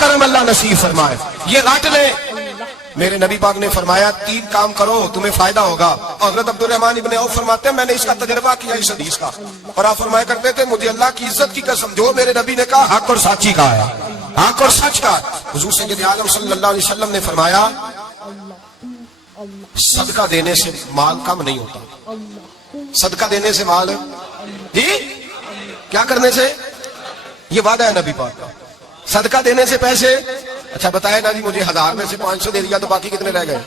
کرم اللہ نصیب فرمائے. یہ رٹ لے. میرے نبی پاک نے فرمایا 3 کام کرو تمہیں فائدہ ہوگا. حضرت عبد الرحمن ابن عوف فرماتے ہیں میں نے اس کا تجربہ کیا اس حدیث کا, اور آپ فرمایا کرتے تھے مجھے اللہ کی عزت کی قسم جو میرے نبی نے کہا حق اور سچی کہا ہے, حق اور سچ کا. حضور سید عالم صلی اللہ علیہ وسلم نے فرمایا صدقہ دینے سے مال کم نہیں ہوتا. صدقہ دینے سے مال جی کیا کرنے سے, یہ وعدہ ہے نبی پاک کا. صدقہ دینے سے پیسے, اچھا بتائے نا جی مجھے 1000 میں سے 500 دے دیا تو باقی کتنے رہ گئے؟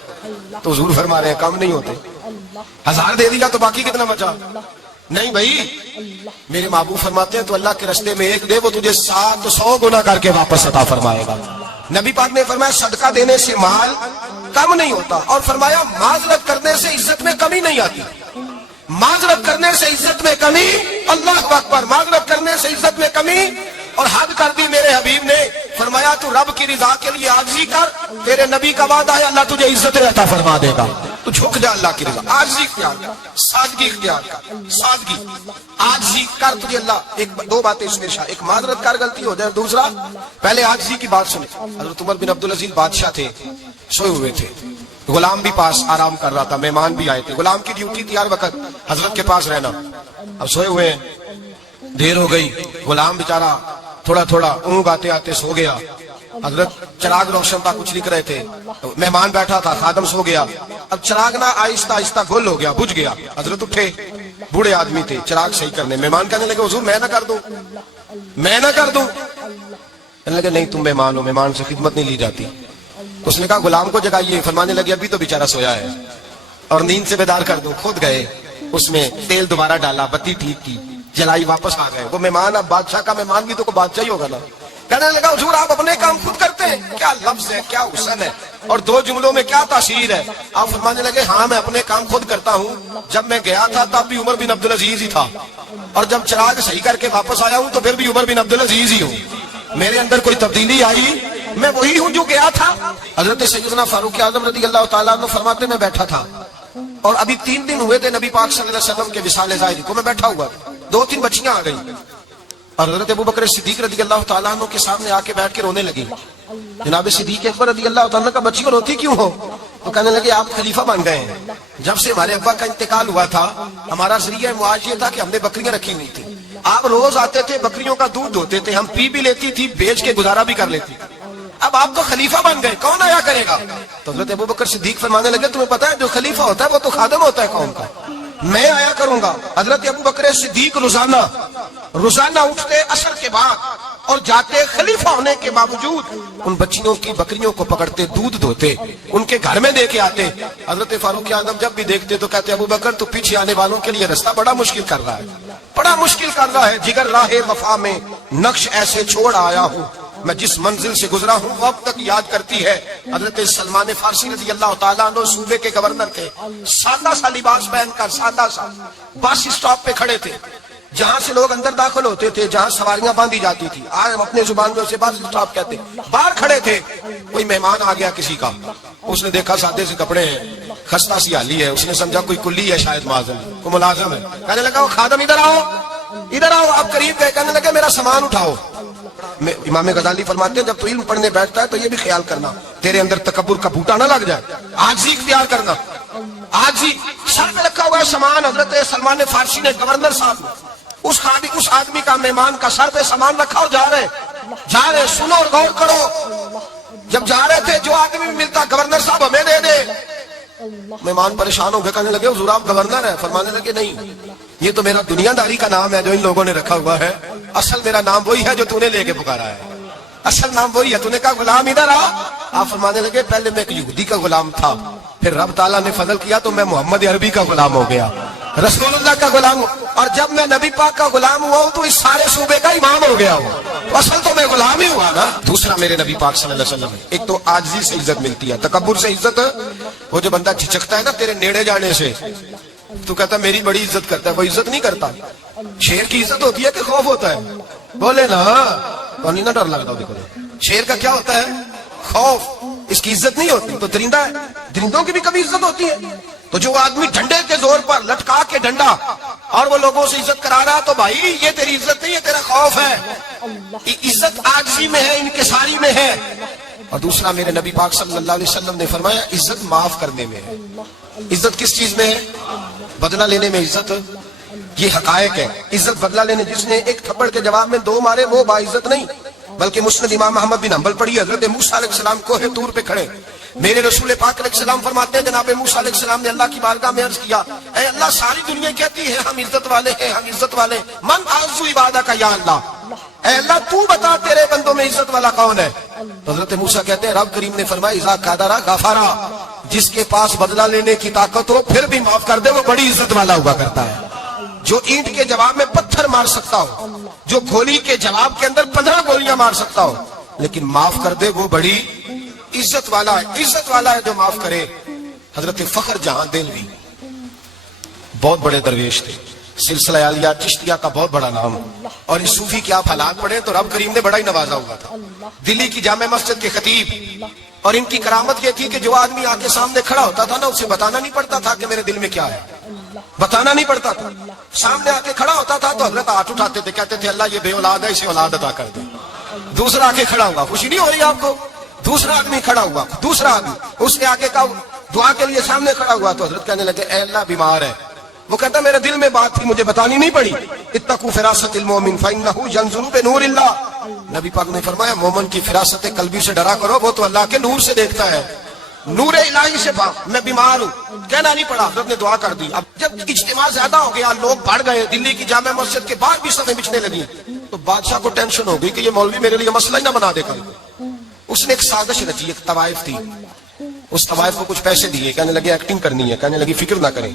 تو حضور فرما رہے ہیں کم نہیں ہوتے. 1000 دے دیا تو باقی کتنا بچا؟ نہیں بھائی, میرے محبوب فرماتے ہیں تو اللہ کے رستے میں 1 دے وہ تجھے 700 گنا کر کے واپس عطا فرمائے گا. نبی پاک نے فرمایا صدقہ دینے سے مال کم نہیں ہوتا, اور فرمایا معذرت کرنے سے عزت میں کمی نہیں آتی. معذرت کرنے سے عزت میں کمی, اللہ اکبر, معذرت کرنے سے عزت میں کمی. اور حد کر دی میرے حبیب نے, فرمایا تو رب کی رضا کے لیے عاجزی کر, تیرے نبی کا وعدہ ہے اللہ تجھے عزت عطا فرما دے گا. تو جھک جا اللہ کی رضا, عاجزی اختیار کر, سادگی اختیار کر, سادگی عاجزی کر, تجھے اللہ 2 باتیں اس میں شاہ, ایک معذرت کر غلطی ہو جائے, دوسرا پہلے عاجزی کی بات سنیں. حضرت عمر بن عبدالعزیز بادشاہ تھے, سوئے ہوئے تھے, غلام بھی پاس آرام کر رہا تھا, مہمان بھی آئے تھے. غلام کی ڈیوٹی تھی ہر وقت حضرت کے پاس رہنا. اب سوئے ہوئے ہیں, دیر ہو گئی, غلام بیچارہ تھوڑا تھوڑا اونگ آتے آتے سو گیا. حضرت چراغ روشن تھا, کچھ لکھ رہے تھے, مہمان بیٹھا تھا, خادم سو گیا. اب چراغ نہ آہستہ آہستہ گل ہو گیا, بجھ گیا. حضرت اٹھے, بوڑھے آدمی تھے, چراغ صحیح کرنے. مہمان کہنے لگے حضور میں نہ کر دوں, میں نہ کر دوں. کہنے لگے نہیں تم مہمان ہو, مہمان سے خدمت نہیں لی جاتی. اس نے کہا غلام کو جگائیے. فرمانے لگے ابھی تو بیچارہ سویا ہے اور نیند سے بیدار کر دوں. خود گئے, اس میں تیل دوبارہ ڈالا, بتی ٹھیک کی, جلائی, واپس آ گئے. وہ مہمان, اب بادشاہ کا مہمان بھی تو کو بادشاہ ہی ہوگا نا. کہنے لگا حضور آپ اپنے کام خود کرتے ہیں, کیا لفظ ہے, کیا حسن ہے, اور 2 جملوں میں کیا تاثیر ہے. آپ فرمانے لگے ہاں میں اپنے کام خود کرتا ہوں. جب میں گیا تھا تب بھی عمر بن عبدالعزیز ہی تھا, اور جب چراغ صحیح کر کے واپس آیا ہوں تو پھر بھی عمر بن عبدالعزیز ہی ہوں. میرے اندر کوئی تبدیلی آئی, میں وہی ہوں جو گیا تھا. حضرت سیدنا فاروق اعظم رضی اللہ تعالیٰ عنہ فرماتے میں بیٹھا تھا, اور ابھی 3 دن ہوئے تھے نبی پاک صلی اللہ علیہ وسلم کے وصال ظاہری کو. میں بیٹھا ہوا, 2-3 بچیاں آ گئی, اور حضرت ابو بکر صدیق رضی اللہ تعالیٰ عنہ کے سامنے آ کے بیٹھ کے رونے لگی. جناب صدیق اکبر رضی اللہ تعالیٰ کا بچیوں روتی کیوں ہو؟ تو کہنے لگے آپ خلیفہ بن گئے ہیں. جب سے ہمارے ابا کا انتقال ہوا تھا ہمارا ذریعہ معاش یہ تھا کہ ہم نے بکریاں رکھی ہوئی تھی. آپ روز آتے تھے, بکریوں کا دودھ دھوتے تھے, ہم پی بھی لیتی تھی, بیچ کے گزارا بھی کر لیتی. اب آپ تو خلیفہ بن گئے, کون آیا کرے گا؟ تو حضرت ابو بکر صدیق فرمانے لگے تمہیں پتا ہے جو خلیفہ ہوتا ہے وہ تو خادم ہوتا ہے قوم کا, میں آیا کروں گا. حضرت ابو بکر صدیق روزانہ اٹھتے عصر کے بعد اور جاتے, خلیفہ ہونے کے باوجود ان بچیوں کی بکریوں کو پکڑتے, دودھ دھوتے, ان کے گھر میں دے کے آتے. حضرت فاروق اعظم جب بھی دیکھتے تو کہتے ابو بکر تو پیچھے آنے والوں کے لیے رستہ بڑا مشکل کر رہا ہے, بڑا مشکل کر رہا ہے. جگر راہ وفا میں نقش ایسے چھوڑ آیا ہوں, میں جس منزل سے گزرا ہوں وہ اب تک یاد کرتی ہے. حضرت سلمان فارسی رضی اللہ تعالیٰ عنہ صوبے کے گورنر تھے, سادہ سا لباس پہن کر, سادہ سا, بس اسٹاپ پہ کھڑے تھے, جہاں سے لوگ اندر داخل ہوتے تھے, جہاں سواریاں باندھی جاتی تھی, آج ہم اپنے زبان میں اسے بس اسٹاپ کہتے. باہر کھڑے تھے, کوئی مہمان آ گیا کسی کا, اس نے دیکھا سادے سے کپڑے ہیں, خستہ سی حالی ہے, اس نے سمجھا کوئی کلی ہے, شاید معذم کوئی ملازم ہے. کہنے لگا وہ خادم ادھر آؤ, ادھر آؤ. آپ قریب گئے, کہنے لگے میرا سامان اٹھاؤ. امام غزالی فرماتے ہیں جب تو علم پڑھنے بیٹھتا ہے تو یہ بھی خیال کرنا تیرے اندر تکبر کا بوٹا نہ لگ جائے, عاجزی اختیار کرنا. عاجزی, سر میں رکھا ہوا ہے سامان. حضرت سلمان فارسی نے, گورنر صاحب, اس آدمی کا, مہمان کا سر پہ سامان رکھا اور جا رہے. سنو اور غور کرو, جب جا رہے تھے جو آدمی بھی ملتا گورنر صاحب ہمیں دے دے. مہمان پریشان ہو گئے, کہنے لگے حضور آپ گورنر ہیں؟ فرمانے لگے نہیں, یہ تو میرا دنیا داری کا نام ہے جو ان لوگوں نے رکھا ہوا ہے, اصل میرا نام وہی ہے جو تو نے لے کے پکارا ہے, اصل نام وہی ہے. تو نے کہا غلام ادھر آ. آپ فرمانے لگے پہلے میں ایک یہودی کا غلام تھا, پھر رب تعالیٰ نے فضل کیا تو میں محمد عربی کا غلام ہو گیا, رسول اللہ کا غلام, اور جب میں نبی پاک کا غلام ہوا ہوں تو اس سارے صوبے کا امام ہو گیا ہوں. اصل تو میں غلام ہی ہوا نا. دوسرا میرے نبی پاک صلی اللہ علیہ وسلم, ایک تو عاجزی سے عزت ملتی ہے, تکبر سے عزت, وہ جو بندہ جھجکتا ہے نا تیرے نیڑے جانے سے, تو کہتا میری بڑی عزت کرتا ہے, وہ عزت نہیں کرتا. شیر کی عزت ہوتی ہے کہ خوف ہوتا ہے؟ بولے نا, تو نہیں نہ ڈر لگتا. دیکھو شیر کا کیا ہوتا ہے, خوف, اس کی عزت نہیں ہوتی. تو درندہ ہے, درندوں کی بھی کبھی عزت ہوتی ہے. تو جو آدمی ڈنڈے کے زور پر لٹکا کے ڈنڈا اور وہ لوگوں سے عزت کرا رہا، تو بھائی یہ تیری عزت نہیں ہے، تیرا خوف ہے. عزت عاجزی میں ہے، انکساری میں ہے. اور دوسرا میرے نبی پاک صلی اللہ علیہ وسلم نے فرمایا عزت معاف کرنے میں ہے. عزت کس چیز میں ہے؟ بدلہ لینے میں عزت. یہ حقائق ہے. عزت بدلہ لینے، جس نے ایک تھپڑ کے جواب میں 2 مارے وہ باعزت نہیں. بلکہ مسند امام محمد بن حنبل پڑھی، حضرت موسیٰ علیہ السلام کوہ طور پہ کھڑے، میرے رسول پاک علیہ السلام فرماتے ہیں جناب موسیٰ علیہ السلام نے اللہ کی بارگاہ میں عرض کیا، اے اللہ ساری دنیا کہتی ہے ہم عزت والے ہیں، ہم عزت والے، من اعز عبادہ کا یا اللہ، اے اللہ تو بتا تیرے بندوں میں عزت والا کون ہے؟ حضرت موسیٰ کہتے ہیں رب کریم نے فرمایا اذا قادر غفارا، جس کے پاس بدلہ لینے کی طاقت ہو پھر بھی معاف کر دے وہ بڑی عزت والا ہوا کرتا ہے. جو اینٹ کے جواب میں پتھر مار سکتا ہو، جو گولی کے جواب کے اندر 15 گولیاں مار سکتا ہو، لیکن معاف کر دے وہ بڑی عزت والا ہے. عزت والا ہے جو معاف کرے. حضرت فخر جہاں دہلوی بہت بڑے درویش تھے، سلسلہ عالیہ چشتیہ کا بہت بڑا نام، اور اس صوفی کے آپ حالات پڑھیں تو رب کریم نے بڑا ہی نوازا ہوا تھا. دلی کی جامع مسجد کے خطیب، اور ان کی کرامت یہ تھی کہ جو آدمی آ کے سامنے کھڑا ہوتا تھا نا اسے بتانا نہیں پڑتا تھا کہ میرے دل میں کیا ہے، بتانا نہیں پڑتا تھا. سامنے آ کے کھڑا ہوتا تھا تو حضرت ہاتھ اٹھاتے تھے، کہتے تھے اللہ یہ بے اولاد ہے، اسے اولاد عطا کر دے. دوسرا آ کے کھڑا ہوا، خوشی نہیں ہو رہی آپ کو؟ دوسرا آدمی کھڑا ہوا، دوسرا آدمی اس نے آگے کہا دعا کے لیے سامنے کھڑا ہوا تو حضرت کہنے لگے اے اللہ بیمار ہے. وہ کہتا میرے دل میں بات تھی مجھے بتانی نہیں پڑی. اتقوا فراست المؤمن فانه ينظر بنور اللہ. نبی پاک نے فرمایا مومن کی فراست قلبی سے ڈرا کرو، وہ تو اللہ کے نور سے دیکھتا ہے، نور الہی سے. میں بیمار ہوں، کہنا نہیں پڑا، حضرت نے دعا کر دی. اب جب اجتماع زیادہ ہو گیا، لوگ بڑھ گئے، دلی کی جامع مسجد کے باہر بھی صفیں بچھنے لگی، تو بادشاہ کو ٹینشن ہو گئی کہ یہ مولوی میرے لیے مسئلہ ہی نہ بنا دے کر. اس نے ایک سازش رچی، ایک طوائف تھی، اس طوائف کو کچھ پیسے دیے، کہنے لگے ایکٹنگ کرنی ہے، کہنے لگی فکر نہ کریں.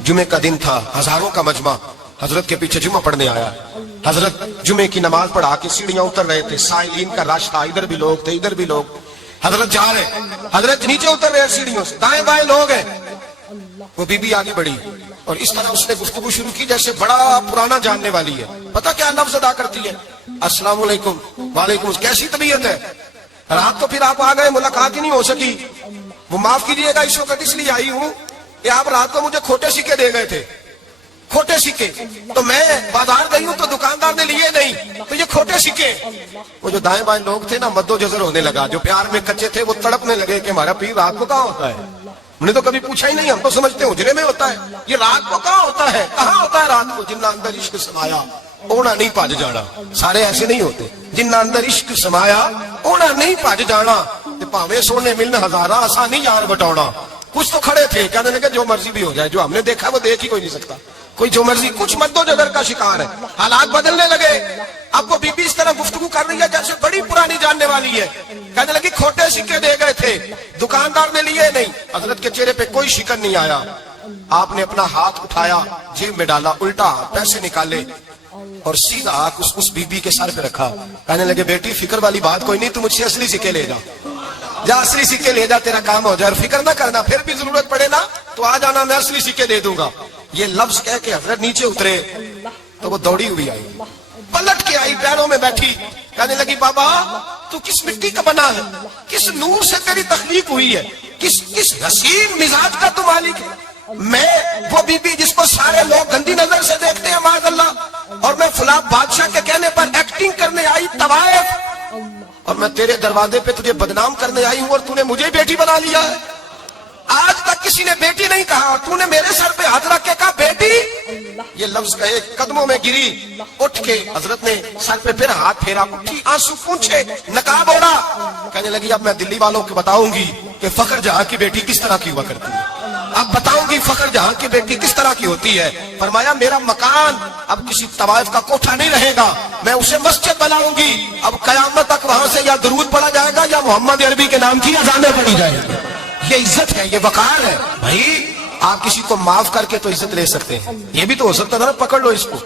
جمعے کا دن تھا، ہزاروں کا مجمع حضرت کے پیچھے جمعہ پڑھنے آیا. حضرت جمعے کی نماز پڑھا کے سیڑھیاں اتر رہے تھے، سائلین کا رش تھا، ادھر بھی لوگ تھے ادھر بھی لوگ. حضرت جا رہے، حضرت نیچے اتر رہے سیڑھیوں سے، دائیں بائیں لوگ ہیں. وہ بی بی آگے بڑھی اور اس طرح اس نے گفتگو شروع کی جیسے بڑا پرانا جاننے والی ہے. پتہ کیا لفظ ادا کرتی ہے؟ السلام علیکم. وعلیکم السلام. کیسی طبیعت ہے؟ رات تو پھر آپ آ گئے، ملاقات ہی نہیں ہو سکی. وہ معاف کیجیے گا اس وقت اس لیے آئی ہوں کہ آپ رات کو مجھے کھوٹے سکے دے گئے تھے، کھوٹے سکے، تو میں بازار گئی ہوں تو دکاندار نے لیے نہیں، تو یہ کھوٹے سکے. وہ جو دائیں بائیں لوگ تھے نا مد و جزر ہونے لگا، جو پیار میں کچے تھے وہ تڑپنے لگے کہ ہمارا پیر رات کو کہاں ہوتا ہے. ہم نے تو کبھی پوچھا ہی نہیں، ہم تو سمجھتے ہیں اجرے میں ہوتا ہے، یہ رات کو کہاں ہوتا ہے، کہاں ہوتا ہے رات کو. جنہ اندر عشق سمایا اونا نہیں پاج جانا. سارے ایسے نہیں ہوتے، جنہ اندر عشق سمایا اونا نہیں پاج جانا. پاوے سونے ملنا ہزارہ آسانی یار بٹاؤنا. کچھ تو کھڑے تھے کہنے لگے جو مرضی بھی ہو جائے، جو ہم نے دیکھا وہ دیکھ ہی کوئی نہیں سکتا، کوئی جو مرضی. کچھ مد و جزر کا شکار ہے. حالات بدلنے لگے. اب وہ بی بی اس طرح گفتگو کر رہی ہے جیسے بڑی پرانی جاننے والی ہے. کہنے لگی کھوٹے سکے دے گئے تھے، دکاندار نے لیے نہیں. حضرت کے چہرے پہ کوئی شکن نہیں آیا. آپ نے اپنا ہاتھ اٹھایا، جیب میں ڈالا، الٹا پیسے نکالے اور سیدھا ہاتھ اس بی بی کے سر پہ رکھا. کہنے لگے بیٹی فکر والی بات کوئی نہیں، تم مجھ سے اصلی سکے لے جا، جا اصلی سکے لے جا، تیرا کام ہو جائے. اور فکر نہ کرنا، پھر بھی ضرورت پڑے نا تو آ جانا، میں اصلی سکے دے دوں گا. یہ لفظ کہہ کے حضرت نیچے اترے تو وہ دوڑی ہوئی آئی، پلٹ کے آئی، پیروں میں بیٹھی. کہنے لگی بابا تو کس مٹی کا بنا ہے، کس نور سے تیری تخلیق ہوئی ہے، کس حسین مزاج کا تو مالک ہے. میں وہ بی بی جس کو سارے لوگ گندی نظر سے دیکھتے ہیں معاذ اللہ، اور میں فلاں بادشاہ کے کہنے پر ایکٹنگ کرنے آئی طوائف، اور میں تیرے دروازے پہ تجھے بدنام کرنے آئی ہوں اور تو نے مجھے بیٹی بنا لیا ہے. آج تک کسی نے بیٹی نہیں کہا اور تو نے میرے سر پہ ہاتھ رکھ کے کہا بیٹی. یہ لفظ کہے قدموں میں گری، اٹھ کے حضرت نے سر پہ پھر ہاتھ پھیرا، اٹھی آنسو پونچھے، نقاب اوڑا. کہنے لگی اب میں دلی والوں کو بتاؤں گی کہ فخر جہاں کی بیٹی کس طرح کی ہوا کرتی ہے، اب بتاؤں گی فخر جہاں کی بیٹی کس طرح کی ہوتی ہے. فرمایا میرا مکان اب کسی طوائف کا کوٹھا نہیں رہے گا، میں اسے مسجد بناؤں گی. اب قیامت تک وہاں سے یا درود پڑھا جائے گا یا محمد عربی کے نام کی اذانیں پڑھی جائیں گی. یہ عزت ہے، یہ وقار ہے. بھائی آپ کسی کو معاف کر کے تو عزت لے سکتے ہیں، یہ بھی تو ہو سکتا تھا نا پکڑ لو اس کو،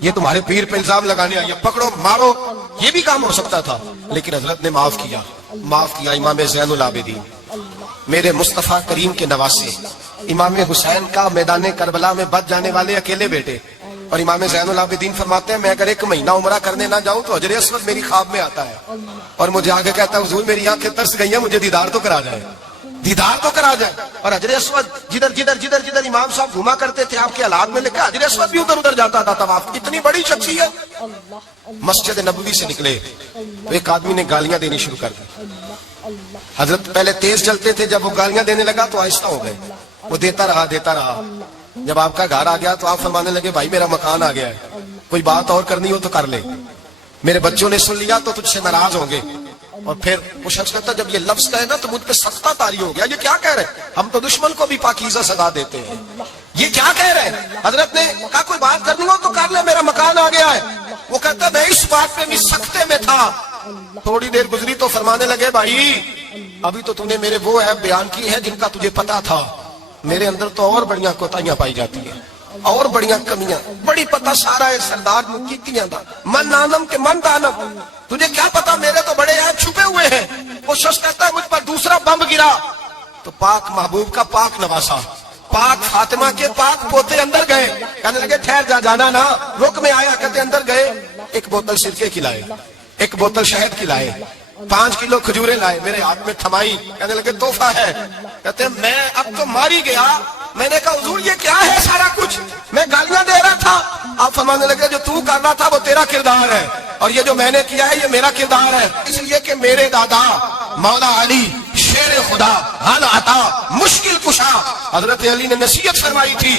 یہ تمہارے پیر پہ الزام لگانے آئیے، پکڑو مارو، یہ بھی کام ہو سکتا تھا. لیکن حضرت نے معاف کیا، معاف کیا. امام زین العابدین میرے مصطفیٰ کریم کے نواسے، امام حسین کا میدان کربلا میں بچ جانے والے اکیلے بیٹے. اور امام زین العابدین فرماتے ہیں میں اگر 1 مہینہ عمرہ کرنے نہ جاؤں تو حجر اسود میری خواب میں آتا ہے اور مجھے آگے کہتا ہے حضور میری آنکھیں ترس گئی ہیں، مجھے دیدار تو کرا جائے. دیدار تو کرا جائے. اور حجر اسود جدھر امام صاحب گھوما کرتے تھے آپ کے حالات میں لکھا حجر اسود بھی ادھر ادھر جاتا تھا طواف. اتنی بڑی شخصیت. مسجد نبوی سے نکلے تو ایک آدمی نے گالیاں دینی شروع کر دی. حضرت پہلے تیز چلتے تھے, جب وہ گالیاں دینے لگا تو آہستہ ہو گئے. وہ دیتا رہا. جب آپ کا گھر آ گیا تو آپ فرمانے لگے بھائی میرا مکان آ گیا ہے, کوئی بات اور کرنی ہو تو کر لے, میرے بچوں نے سن لیا تو تجھ سے ناراض ہوں گے. اور پھر وہ شخص کہتا جب یہ لفظ کہے نا تو مجھ پہ سخت طاری ہو گیا, یہ کیا کہہ رہے ہیں, ہم تو دشمن کو بھی پاکیزہ سزا دیتے ہیں, یہ کیا کہہ رہے ہیں. حضرت نے کہا کوئی بات کرنی ہو تو کر لے, میرا مکان آ گیا ہے. وہ کہتا میں اس بات پہ بھی سختے میں تھا. تھوڑی دیر گزری تو فرمانے لگے بھائی ابھی تو تم نے میرے وہ عیب بیان کی ہے جن کا تجھے پتا تھا, میرے اندر تو اور بڑیاں کوتاہیاں پائی جاتی ہیں, اور بڑیاں کمیاں, بڑی پتہ سارا ہے سردار مکیتیاں دا من نانم کے من دانم, تجھے کیا پتا میرے تو بڑے عیب چھپے ہوئے ہیں. وہ شخص کہتا ہے مجھ پر دوسرا بم گرا تو پاک محبوب کا پاک نواسا, پاک فاطمہ کے پاک پوتے اندر گئے. کہنے لگے ٹھہر جا, جانا نا, رک میں آیا. کہتے اندر گئے, ایک بوتل سرکے کی لائے, ایک بوتل شہد کی لائے, 5 کلو کھجوریں لائے, میرے ہاتھ میں تھمائی. کہنے لگے تحفہ ہے. کہتے میں اب تو ماری گیا. میں نے کہا حضور یہ کیا ہے سارا کچھ, میں گالیاں دے رہا تھا. آپ فرمانے لگے جو تو کر رہا تھا وہ تیرا کردار ہے, اور یہ جو میں نے کیا ہے یہ میرا کردار ہے. اس لیے کہ میرے دادا مولا علی شیر خدا حال عطا مشکل کشا حضرت علی نے نصیحت فرمائی تھی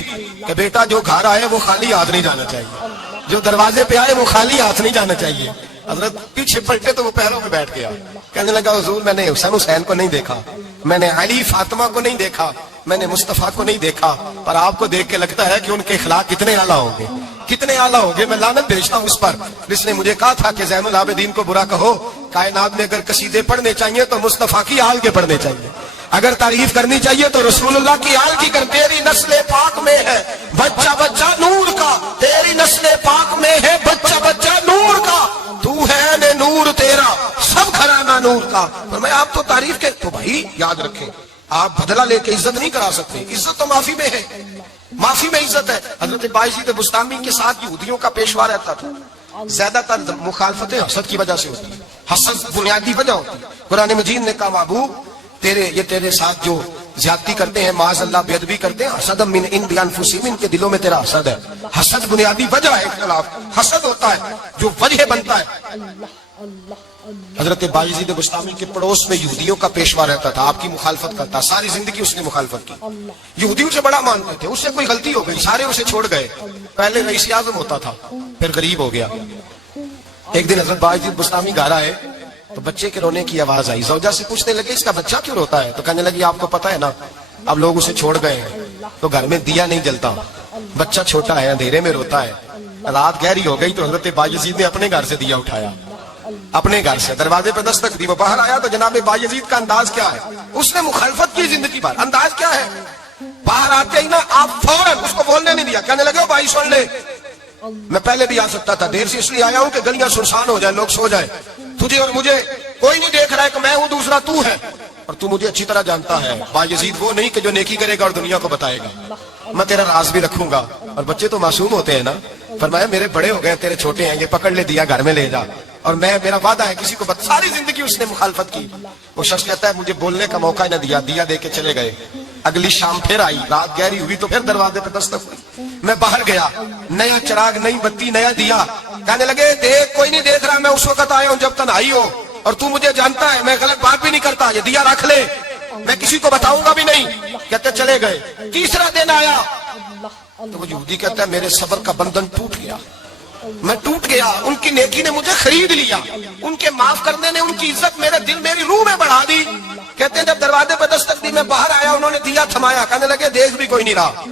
کہ بیٹا جو گھر آئے وہ خالی ہاتھ نہیں جانا چاہیے, جو دروازے پہ آئے وہ خالی ہاتھ نہیں جانا چاہیے. حضرت پیچھے پلٹے تو وہ پیروں پہ بیٹھ گیا. کہنے لگا حضور میں نے حسین کو نہیں دیکھا, میں نے علی فاطمہ کو نہیں دیکھا, میں نے مصطفیٰ کو نہیں دیکھا, پر آپ کو دیکھ کے لگتا ہے کہ ان کے اخلاق کتنے اعلیٰ ہوں گے, کتنے اعلیٰ ہوں گے. میں لعنت بھیجتا ہوں اس پر جس نے مجھے کہا تھا کہ زین العابدین کو برا کہو, کائنات میں اگر قصیدے پڑھنے چاہیے تو مصطفیٰ کی آل کے پڑھنے چاہیے, اگر تعریف کرنی چاہیے تو رسول اللہ کی آل کی کر. تیری نسل پاک میں ہے بچہ بچہ نور کا, تیری نسل پاک میں ہے بچہ بچہ نور کا, تو ہے نے نور تیرا سب گھرانہ نور کا. پر میں آپ تو تعریف کے تو بھائی یاد رکھیں, آپ بدلہ لے کے عزت نہیں کرا سکتے, عزت تو معافی میں ہے, معافی میں عزت ہے. حضرت بایزید بستامی کے ساتھ یہودیوں کا پیشوا رہتا تھا, زیادہ تر مخالفتیں حسد کی وجہ سے ہوتی ہیں, حسد بنیادی وجہ ہوتی ہے. قرآن مجید نے کہا محبوب تیرے ساتھ جو زیادتی کرتے ہیں معاذ اللہ بے ادبی کرتے ہیں, حسد من عند انفسہم, ان کے دلوں میں تیرا حسد ہے. حسد بنیادی وجہ ہے اختلاف, حسد ہوتا ہے جو وجہ بنتا ہے. حضرت بایزید بستامی کے پڑوس میں یہودیوں کا پیشوا رہتا تھا, آپ کی مخالفت کرتا, ساری زندگی اس نے مخالفت کی. یہودیوں سے بڑا مانتے تھے, اس سے کوئی غلطی ہو گئی سارے اسے چھوڑ گئے. پہلے رئیس اعظم ہوتا تھا پھر غریب ہو گیا. ایک دن حضرت بایزید بستامی گھر آئے تو بچے کے رونے کی آواز آئی. زوجہ سے پوچھنے لگے اس کا بچہ کیوں روتا ہے, تو کہنے لگی آپ کو پتا ہے نا اب لوگ اسے چھوڑ گئے ہیں تو گھر میں دیا نہیں جلتا, بچہ چھوٹا ہے اندھیرے میں روتا ہے. رات گہری ہو گئی تو حضرت بایزید نے اپنے گھر سے دیا اٹھایا, اپنے گھر سے دروازے پہ دستک دی. وہ باہر آیا تو جناب بایزید کا انداز کیا ہے, اس نے مخالفت کی زندگی بھر. انداز کیا ہے, باہر آتے ہی نا آپ فوراً اس کو بولنے نہیں دیا. کہنے لگے بھائی سن لے, میں پہلے بھی آ سکتا تھا, دیر سے اس لیے آیا ہوں کہ گلیاں سنسان ہو جائے, لوگ سو جائے, تجھے اور مجھے کوئی نہیں دیکھ رہا ہے کہ میں ہوں دوسرا تو ہے, اور تو مجھے اچھی طرح جانتا ہے. بایزید وہ نہیں کہ جو نیکی کرے گا اور دنیا کو بتائے گا, میں تیرا راز بھی رکھوں گا. اور بچے تو معصوم ہوتے ہیں نا, فرمایا میرے بڑے ہو گئے تیرے چھوٹے ہیں, یہ پکڑ لے دیا گھر میں لے جا, اور میں میرا وعدہ ہے کسی کو ساری زندگی اس نے مخالفت کی. وہ شخص کہتا ہے مجھے بولنے کا موقع نہ دیا, دیا دے کے چلے گئے. اگلی شام پھر آئی, رات گہری ہوئی تو پھر دروازے پہ دستک ہوئی. میں باہر گیا, نیا چراغ نئی بتی نیا دیا. کہنے لگے دیکھ کوئی نہیں دیکھ رہا, میں اس وقت آیا ہوں جب تنہائی ہو, اور تو مجھے جانتا ہے میں غلط بات بھی نہیں کرتا, یہ دیا رکھ لے, میں کسی کو بتاؤں گا بھی نہیں. کہتے چلے گئے. تیسرا دن آیا تو وہ یہودی کہتا ہے میرے صبر کا بندھن ٹوٹ گیا, میں ٹوٹ گیا, ان کی نیکی نے مجھے خرید لیا, ان کے معاف کرنے نے ان کی عزت میرے دل میری روح میں بڑھا دی. کہتے ہیں جب دروازے پہ دستک دی میں باہر آیا, انہوں نے دیا تھمایا. کہنے لگے دیکھ بھی کوئی نہیں رہا,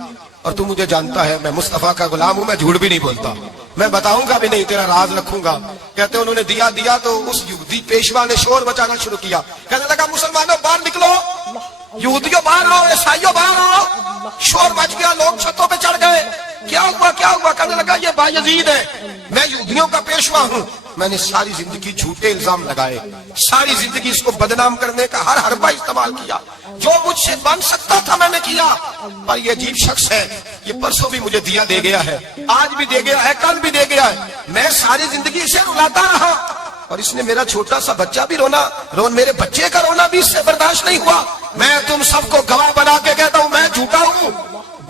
اور تو مجھے جانتا ہے میں مصطفیٰ کا غلام ہوں, میں جھوٹ بھی نہیں بولتا, میں بتاؤں گا بھی نہیں, تیرا راز رکھوں گا. کہتے ہیں انہوں نے دیا تو اس یہودی پیشوا نے شور مچانا شروع کیا. کہنے لگا مسلمانوں باہر نکلو, یہودیوں باہر آؤ, عیسائیوں باہر آؤ. شور مچ گیا, لوگ چھتوں پہ چڑھ گئے. کیا ہوا؟ کہنے لگا یہ بایزید ہے, میں یہودیوں کا پیشوا ہوں, میں نے ساری زندگی جھوٹے الزام لگائے, ساری زندگی اس کو بدنام کرنے کا ہر حربہ استعمال کیا, جو مجھ سے بن سکتا تھا میں نے کیا. پر یہ عجیب شخص ہے, یہ پرسوں بھی مجھے دیا دے گیا ہے, آج بھی دے گیا ہے, کل بھی دے گیا ہے, میں ساری زندگی اسے رلاتا رہا. اور اس نے میرا چھوٹا سا بچہ بھی میرے بچے کا رونا بھی اس سے برداشت نہیں ہوا. میں تم سب کو گواہ بنا کے کہتا ہوں میں جھوٹا ہوں,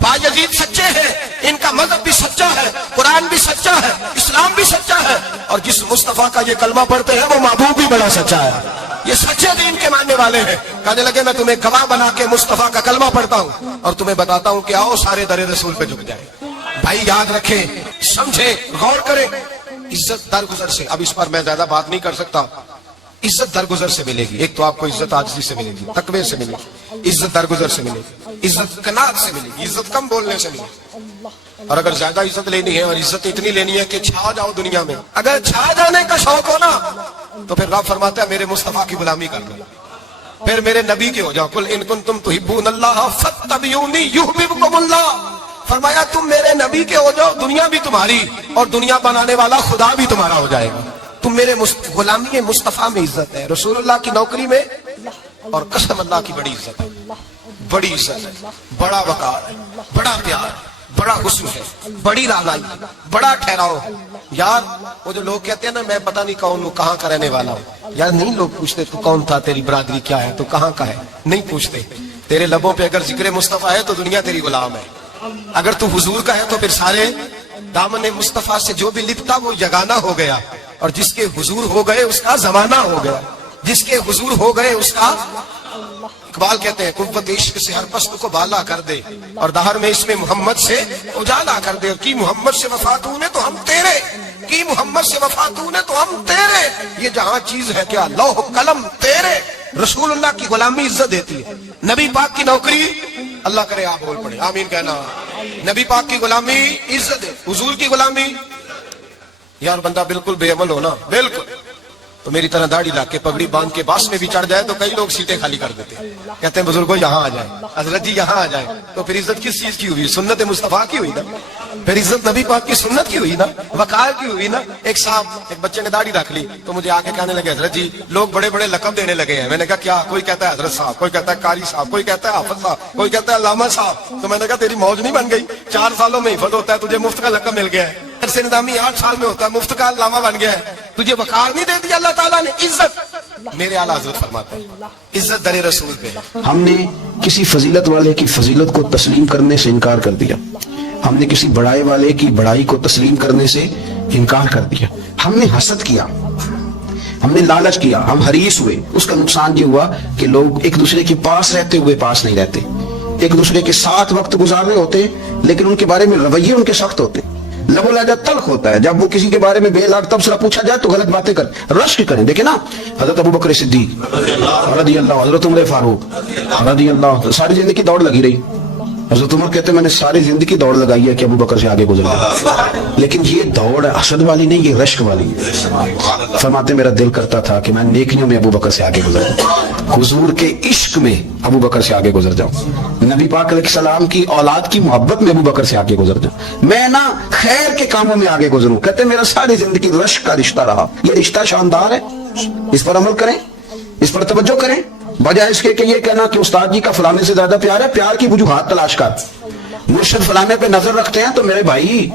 بایزید سچے ہیں, ان کا مذہب بھی سچا ہے, قرآن بھی سچا ہے, اسلام بھی سچا ہے, اور جس مصطفیٰ کا یہ کلمہ پڑھتے ہیں وہ محبوب بھی بڑا سچا ہے, یہ سچے دین کے ماننے والے ہیں. کہنے لگے میں تمہیں گواہ بنا کے مصطفیٰ کا کلمہ پڑھتا ہوں اور تمہیں بتاتا ہوں کہ آؤ سارے در رسول پہ جھک جائیں. بھائی یاد رکھیں, سمجھیں, غور کریں. عزت درگزر سے, اب اس پر میں زیادہ بات نہیں کر سکتا. عزت درگزر سے ملے گی. ایک تو آپ کو عزت عاجزی سے ملے گی, تقوی سے ملے گی, عزت درگزر سے ملے گی, عزت قناعت سے ملے گی, عزت کم بولنے سے ملے گی. اور اگر زیادہ عزت لینی ہے اور عزت اتنی لینی ہے کہ چھا جاؤ دنیا میں, اگر چھا جانے کا شوق ہو نا تو پھر رب فرماتا ہے میرے مصطفیٰ کی غلامی کر لو, پھر میرے نبی کے ہو جاؤ. قل ان کنتم تحبون اللہ فاتبعونی یحببکم اللہ. فرمایا تم میرے نبی کے ہو جاؤ, دنیا بھی تمہاری اور دنیا بنانے والا خدا بھی تمہارا ہو جائے گا. تم میرے غلامی مصطفیٰ میں عزت ہے, رسول اللہ کی نوکری میں, اور قسم اللہ کی بڑی عزت ہے, بڑی عزت ہے, بڑا وقار ہے, بڑا پیار, بڑا حسن ہے, بڑی رضائی, بڑا ٹھہراؤ. یار وہ جو لوگ کہتے ہیں نا میں پتہ نہیں کون ہوں, کہاں کا رہنے والا ہوں, یار نہیں لوگ پوچھتے تو کون تھا, تیری برادری کیا ہے, تو کہاں کا ہے, نہیں پوچھتے. تیرے لبوں پہ اگر ذکر مصطفیٰ ہے تو دنیا تیری غلام ہے. اگر تو حضور کا ہے تو پھر سارے دامن مصطفیٰ سے جو بھی لپٹا وہ یگانہ ہو گیا, اور جس کے حضور ہو گئے اس کا زمانہ ہو گیا, جس کے حضور ہو گئے اس کا. اقبال کہتے ہیں قوت عشق سے ہر پست کو بالا کر دے اور دہر میں اس میں محمد سے اجالا کر دے. کی محمد سے وفا تو نے تو ہم تیرے, کی محمد سے وفا تو نے تو ہم تیرے. یہ جہاں چیز ہے کیا لوح قلم تیرے. رسول اللہ کی غلامی عزت دیتی ہے, نبی پاک کی نوکری, اللہ کرے آپ بول پڑے آمین کہنا, نبی پاک کی غلامی عزت ہے, حضور کی غلامی. یار بندہ بالکل بے عمل ہونا, بالکل تو میری طرح داڑھی لا کے پگڑی باندھ کے باس میں بھی چڑھ جائے تو کئی لوگ سیٹیں خالی کر دیتے ہیں, کہتے ہیں بزرگوں یہاں آ جائیں, حضرت جی یہاں آ جائیں. تو پھر عزت کس چیز کی ہوئی, سنت مصطفیٰ کی ہوئی نا, پھر عزت نبی پاک کی سنت کی ہوئی نا, وقار کی ہوئی نا. ایک صاحب, ایک بچے نے داڑھی رکھ لی تو مجھے آ کے کہنے لگے حضرت جی لوگ بڑے بڑے لقب دینے لگے ہیں. میں نے کہا کیا, کوئی کہتا ہے حضرت صاحب, کوئی کہتا ہے قاری صاحب, کوئی کہتا ہے حافظ صاحب, کوئی کہتا ہے علامہ صاحب. تو میں نے کہا تیری موج نہیں بن گئی, 4 سالوں میں حفظ ہوتا ہے, تجھے مفت کا لقب مل گیا ہے. سے نظامی 8 سال میں ہوتا ہے, مفت کا علامہ بن گیا ہے, تجھے وقار نہیں دے دیا اللہ تعالیٰ نے. عزت میرے اعلیٰ حضرت فرماتے ہیں عزت در رسول پہ. ہم نے کسی فضیلت والے کی فضیلت کو تسلیم کرنے سے انکار کر دیا, ہم نے کسی بڑائی والے کی بڑائی کو تسلیم کرنے سے انکار کر دیا, ہم نے حسد کیا, ہم نے لالچ کیا, ہم حریص ہوئے. اس کا نقصان یہ ہوا کہ لوگ ایک دوسرے کے پاس رہتے ہوئے پاس نہیں رہتے, ایک دوسرے کے ساتھ وقت گزارنے ہوتے لیکن ان کے بارے میں رویے ان کے سخت ہوتے, لب و لہجہ تلخ ہوتا ہے. جب وہ کسی کے بارے میں بے لاگ تبصرہ پوچھا جائے تو غلط باتیں کر, رشک کریں. دیکھیں نا حضرت ابو بکر صدیق رضی اللہ, حضرت عمر فاروق رضی اللہ, ساری زندگی دوڑ لگی رہی. حضرت عمر کہتے ہیں میں نے ساری زندگی دوڑ لگائی ہے کہ ابو بکر سے آگے گزر گیا, لیکن یہ دوڑ حسد والی نہیں, یہ رشک والی ہے. فرماتے میرا دل کرتا تھا کہ میں نیکیوں میں ابو بکر سے آگے گزر جاؤں, حضور کے عشق میں ابو بکر سے آگے گزر جاؤں, نبی پاک علیہ السلام کی اولاد کی محبت میں ابو بکر سے آگے گزر جاؤں, میں نا خیر کے کاموں میں آگے گزروں. کہتے میرا ساری زندگی رشک کا رشتہ رہا. یہ رشتہ شاندار ہے, اس پر عمل کریں, اس پر توجہ کریں, بجائے اس کے کہ یہ کہنا کہ استاد جی کا فلانے سے زیادہ پیار ہے. پیار کی وجوہات تلاش کر, مرشد فلانے پہ نظر رکھتے ہیں تو میرے بھائی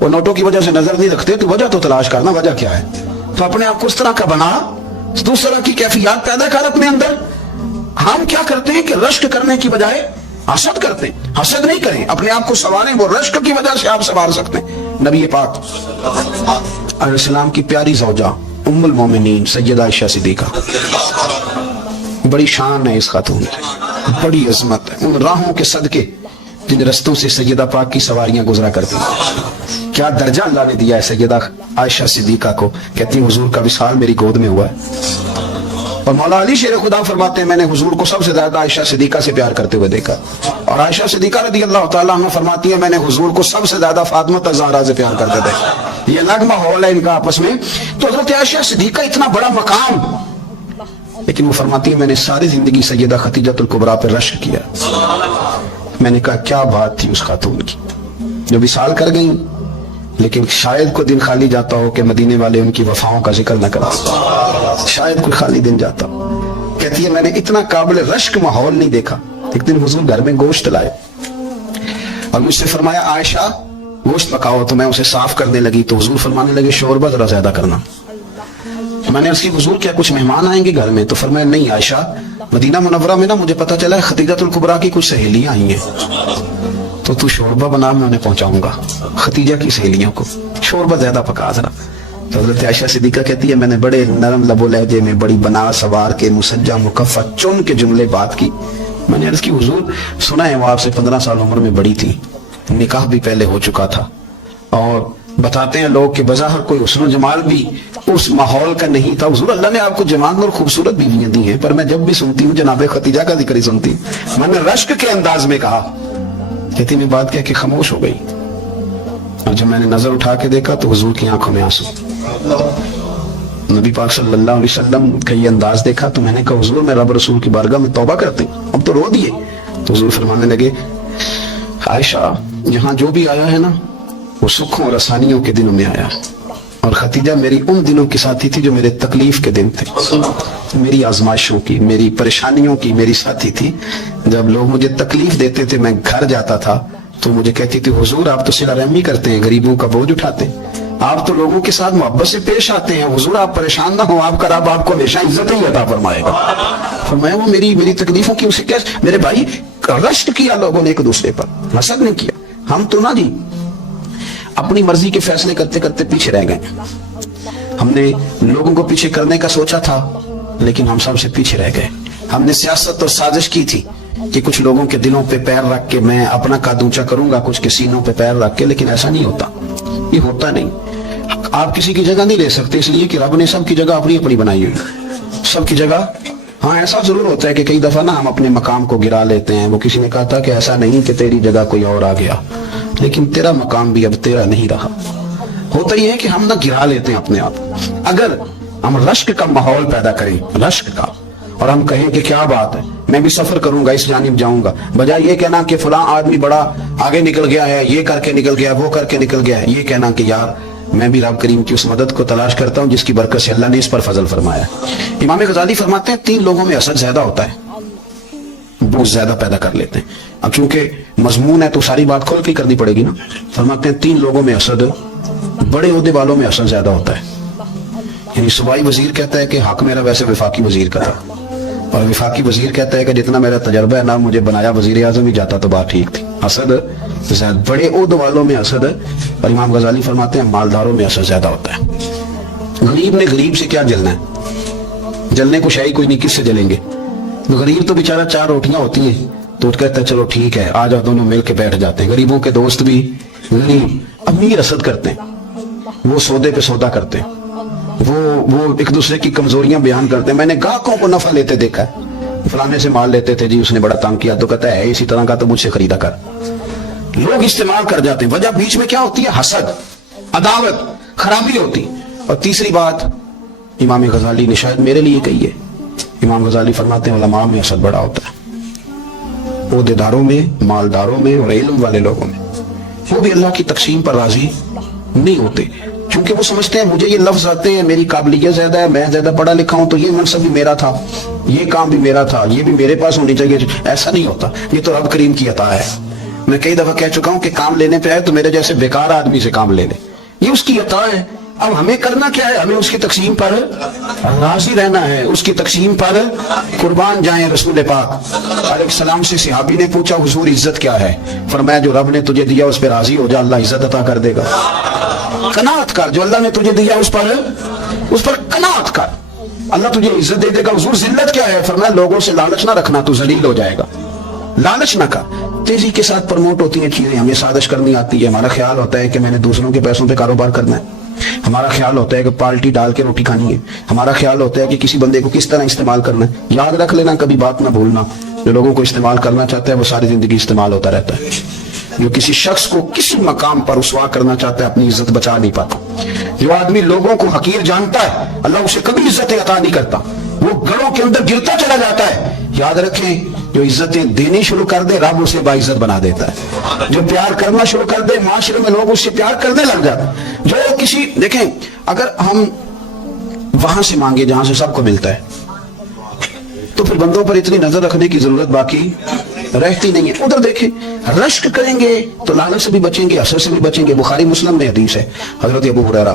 وہ نوٹوں کی وجہ سے نظر نہیں رکھتے, تو وجہ تو تلاش کرنا, وجہ کیا ہے. تو اپنے آپ کو اس طرح کا بنا, دوسرا کی کیفیات پیدا کر اپنے اندر. ہم کیا کرتے ہیں کہ رشک کرنے کی بجائے حسد کرتے ہیں. حسد نہیں کریں, اپنے آپ کو سنواریں, وہ رشک کی وجہ سے آپ سنوار سکتے ہیں. نبی پاک علیہ السلام کی پیاری زوجہ ام المومنین سیدہ عائشہ صدیقہ, بڑی شان ہے اس خاتون کی, بڑی عظمت ہے. ان راہوں کے صدقے جن رستوں سے سیدہ پاک کی سواریاں گزرا کرتی ہیں, کیا درجہ اللہ نے دیا ہے سیدہ عائشہ صدیقہ کو. کہتی ہیں حضور کا وصال میری گود میں ہوا ہے. اور مولا علی شیر خدا فرماتے ہیں میں نے حضور کو سب سے زیادہ عائشہ صدیقہ سے پیار کرتے ہوئے دیکھا. اور عائشہ صدیقہ رضی اللہ تعالیٰ عنہ فرماتی ہے میں نے حضور کو سب سے زیادہ فاطمہ الزہرا سے پیار کرتے تھے. یہ الگ ماحول ہے ان کا آپس میں. تو حضرت عائشہ صدیقہ اتنا بڑا مقام, لیکن وہ فرماتی ہے میں نے ساری زندگی سیدہ خدیجہ الکبریٰ پہ رشک کیا. میں نے کہا کیا بات تھی اس خاتون کی جو وصال کر گئیں, لیکن شاید کوئی دن خالی جاتا ہو کہ مدینے والے ان کی وفاؤں کا ذکر نہ کریں, شاید کوئی خالی دن جاتا ہو. کہتی ہے میں نے اتنا قابل رشک ماحول نہیں دیکھا. ایک دن حضور گھر میں گوشت لائے اور مجھ سے فرمایا عائشہ گوشت پکاؤ, تو میں اسے صاف کرنے لگی تو حضور فرمانے لگے شوربہ ذرا زیادہ کرنا. میں نے عرض کی حضور کیا کچھ مہمان آئیں گے گھر میں؟ تو فرمایا نہیں عائشہ، مدینہ منورہ میں نا مجھے پتا چلا ہے ختیجۃ الکبریٰ کی کچھ سہیلیاں آئی ہیں، تو شوربہ بنا میں انہیں پہنچاؤں گا، ختیجہ کی سہیلیوں کو شوربہ زیادہ پکا ذرا۔ تو حضرت عائشہ صدیقہ کہتی ہے میں نے بڑے نرم لب و لہجے میں بڑی بنا سوار کے مسجع مکفہ چن کے جملے بات کی۔ میں نے عرض کی حضور سنا ہے وہ آپ سے 15 سال عمر میں بڑی تھی، نکاح بھی پہلے ہو چکا تھا، اور بتاتے ہیں لوگ کہ بظاہر کوئی حسن و جمال بھی اس ماحول کا نہیں تھا۔ حضور اللہ نے آپ کو جوان اور خوبصورت بیویاں دی ہیں، پر میں جب بھی سنتی ہوں جناب ختیجہ کا ذکر ہی سنتی ہوں۔ میں نے رشک کے انداز میں کہا، کہتی میں بات کہہ کے خاموش ہو گئی، اور جب میں نے نظر اٹھا کے دیکھا تو حضور کی آنکھوں میں آنسو۔ نبی پاک صلی اللہ علیہ وسلم کا یہ انداز دیکھا تو میں نے کہا حضور میں رب رسول کی بارگاہ میں توبہ کرتے ہیں، اب تو رو دیے۔ تو حضور فرمانے لگے عائشہ یہاں جو بھی آیا ہے نا وہ سکھوں اور آسانیوں کے دنوں میں آیا، اور ختیجہ میری ان دنوں کی ساتھی تھی جو میرے تکلیف کے دن تھے، میری آزمائشوں کی، میری پریشانیوں کی میری ساتھی تھی۔ جب لوگ مجھے تکلیف دیتے تھے میں گھر جاتا تھا تو مجھے کہتی تھی حضور آپ تو صلہ رحمی کرتے ہیں، غریبوں کا بوجھ اٹھاتے ہیں، آپ تو لوگوں کے ساتھ محبت سے پیش آتے ہیں، حضور آپ پریشان نہ ہو، آپ کا رب آپ کو ہمیشہ عزت ہی عطا فرمائے گا۔ فرمایا وہ میری تکلیفوں کی اسے کیا، میرے بھائی رشک کیا لوگوں نے ایک دوسرے پر، حسد نہیں کیا۔ ہم تو نہ جی اپنی مرضی کے فیصلے کرتے کرتے پیچھے رہ گئے، ہم نے لوگوں کو پیچھے کرنے کا سوچا تھا لیکن ہم سب سے پیچھے رہ گئے۔ ہم نے سیاست اور سازش کی تھی کہ کچھ لوگوں کے دلوں پہ پیر رکھ کے میں اپنا قد اونچا کروں گا، کچھ کے سینوں پہ پیر رکھ کے، لیکن ایسا نہیں ہوتا، یہ ہوتا نہیں۔ آپ کسی کی جگہ نہیں لے سکتے اس لیے کہ رب نے سب کی جگہ اپنی اپنی بنائی ہوئی، سب کی جگہ۔ ہاں ایسا ضرور ہوتا ہے کہ کئی دفعہ نا ہم اپنے مقام کو گرا لیتے ہیں، وہ کسی نے کہا تھا کہ ایسا نہیں کہ تیری جگہ کوئی اور آ گیا، لیکن تیرا مقام بھی اب تیرا نہیں رہا۔ ہوتا یہ ہے کہ ہم نہ گرا لیتے ہیں اپنے آپ۔ اگر ہم رشک کا ماحول پیدا کریں، رشک کا، اور ہم کہیں کہ کیا بات ہے میں بھی سفر کروں گا، اس جانب جاؤں گا، بجائے یہ کہنا کہ فلاں آدمی بڑا آگے نکل گیا ہے، یہ کر کے نکل گیا، وہ کر کے نکل گیا ہے، یہ کہنا کہ یار میں بھی رب کریم کی اس مدد کو تلاش کرتا ہوں جس کی برکت سے اللہ نے اس پر فضل فرمایا۔ امام غزالی فرماتے ہیں 3 لوگوں میں حسد زیادہ ہوتا ہے، بہت زیادہ پیدا کر لیتے ہیں۔ اب چونکہ مضمون ہے تو ساری بات کھول کے کرنی پڑے گی نا۔ فرماتے ہیں 3 لوگوں میں حسد، بڑے عہدے والوں میں حسد زیادہ ہوتا ہے۔ یعنی صوبائی وزیر کہتا ہے کہ حق میرا ویسے وفاقی وزیر کا تھا، اور وفاقی وزیر کہتا ہے کہ جتنا میرا تجربہ ہے نا مجھے بنایا وزیر اعظم ہی جاتا تو بات ٹھیک تھی۔ حسد زیادہ، بڑے عہدے والوں میں حسد، اور امام غزالی فرماتے ہیں مالداروں میں حسد زیادہ ہوتا ہے۔ غریب نے غریب سے کیا جلنا ہے، جلنے کو شاید کوئی نہیں، کس سے جلیں گے؟ غریب تو بیچارہ 4 روٹیاں ہوتی ہیں تو کہتا ہے چلو ٹھیک ہے آ جاؤ دونوں مل کے بیٹھ جاتے ہیں۔ غریبوں کے دوست بھی غریب امیر حسد کرتے ہیں، وہ سودے پہ سودا کرتے ہیں، وہ ایک دوسرے کی کمزوریاں بیان کرتے ہیں۔ میں نے گاہکوں کو نفع لیتے دیکھا ہے، فلانے سے مال لیتے تھے جی اس نے بڑا تنگ کیا تو کہتا ہے اسی طرح کا تو مجھ سے خریدا کر۔ لوگ استعمال کر جاتے ہیں، وجہ بیچ میں کیا ہوتی ہے؟ حسد، عداوت، خرابی ہوتی۔ اور تیسری بات امام غزالی نے شاید میرے لیے کہی ہے، امام غزالی فرماتے ہیں علماء میں حسد بڑا ہوتا ہے، عہدیداروں میں، مالداروں میں اور علم والے لوگوں میں۔ وہ بھی اللہ کی تقسیم پر راضی نہیں ہوتے، کیونکہ وہ سمجھتے ہیں مجھے یہ لفظ آتے ہیں، میری قابلیت زیادہ ہے، میں زیادہ پڑھا لکھا ہوں تو یہ منصب بھی میرا تھا، یہ کام بھی میرا تھا، یہ بھی میرے پاس ہونی چاہیے۔ ایسا نہیں ہوتا، یہ تو رب کریم کی عطا ہے۔ میں کئی دفعہ کہہ چکا ہوں کہ کام لینے پہ آئے تو میرے جیسے بیکار آدمی سے کام لے لے، یہ اس کی عطا ہے۔ اب ہمیں کرنا کیا ہے؟ ہمیں اس کی تقسیم پر راضی رہنا ہے، اس کی تقسیم پر قربان جائیں۔ رسول پاک علیہ السلام سے صحابی نے پوچھا حضور عزت کیا ہے؟ فرمایا جو رب نے تجھے دیا اس پہ راضی ہو جا، اللہ عزت عطا کر دے گا۔ قناعت کر، جو اللہ نے تجھے دیا اس پر قناعت کر، اللہ تجھے عزت دے دے گا۔ حضور ذلت کیا ہے؟ فرمایا لوگوں سے لالچ نہ رکھنا تو ذلیل ہو جائے گا، لالچ نہ کر۔ تیزی کے ساتھ پروموٹ ہوتی ہیں چیزیں، ہمیں سازش کرنی آتی ہے، ہمارا خیال ہوتا ہے کہ میں نے دوسروں کے پیسوں پہ کاروبار کرنا ہے، ہمارا خیال ہوتا ہے کہ پالٹی ڈال کے روٹی کھانی ہے، ہمارا خیال ہوتا ہے کہ کسی بندے کو کس طرح استعمال کرنا ہے۔ یاد رکھ لینا، کبھی بات نہ بھولنا، جو لوگوں کو استعمال کرنا چاہتا ہے وہ ساری زندگی استعمال ہوتا رہتا ہے۔ جو کسی شخص کو کسی مقام پر رسوا کرنا چاہتا ہے اپنی عزت بچا نہیں پاتا۔ جو آدمی لوگوں کو حقیر جانتا ہے اللہ اسے کبھی عزت عطا نہیں کرتا، وہ گڑوں کے اندر گرتا چلا جاتا ہے۔ یاد رکھیں جو عزتیں دینی شروع کر دے رب اسے باعزت بنا دیتا ہے، جو پیار کرنا شروع کر دے معاشرے میں لوگ اس سے پیار کرنے لگ جاتے ہیں۔ جو کسی دیکھیں اگر ہم وہاں سے مانگے جہاں سے سب کو ملتا ہے تو پھر بندوں پر اتنی نظر رکھنے کی ضرورت باقی رہتی نہیں ہے۔ ادھر دیکھیں رشک کریں گے تو لالچ سے بھی بچیں گے، حسد سے بھی بچیں گے۔ بخاری مسلم میں حدیث ہے، حضرت ابو ہریرہ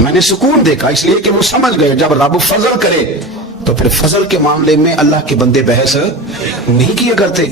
میں نے سکون دیکھا اس لیے کہ وہ سمجھ گئے جب رب فضل کرے تو پھر فضل کے معاملے میں اللہ کے بندے بحث نہیں کیا کرتے.